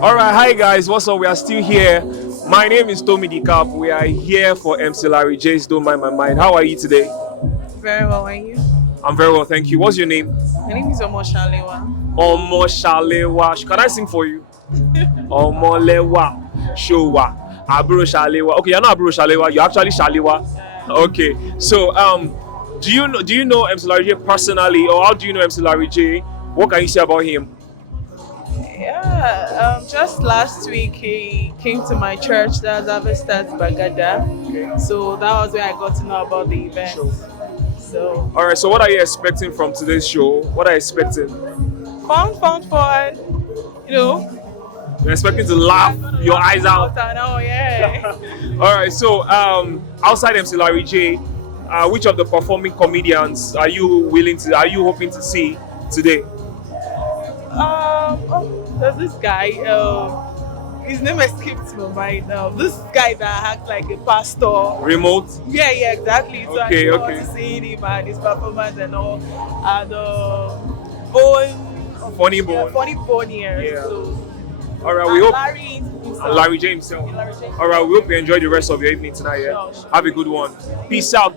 Alright, hi guys, what's up? We are still here. My name is Tomi the Cap. We are here for MC Larry J's Don't Mind My Mind. How are you today? Very well, are you? I'm very well, thank you. What's your name? My name is Omoshalewa. Omo Shalewa. Can I sing for you? Omo Lewa Showa. Aburo Shalewa. Okay, you're not Aburo Shalewa, you're actually Shalewa. Okay. So do you know MC Larry J personally, or how do you know MC Larry J? What can you say about him? Yeah, just last week he came to my church, that's Avestat Bagada. So that was where I got to know about the event. Sure. So Alright, so what are you expecting from today's show? What are you expecting? fun. You know, You're expecting to laugh your eyes out. Oh yeah. Alright, so outside MC Larry J, which of the performing comedians are you hoping to see today? There's this guy. His name escaped my mind. This guy that acts like a pastor. Remote? Yeah, exactly. So Okay, I want okay. to see him and his performance and all. And Bone, Funny Bone. Funny Bone here. Yeah. So, Alright, we and hope. Larry himself. And Larry J himself. Larry J. Alright, we hope you enjoy the rest of your evening tonight. Yeah? Sure. Have a good one. Peace out.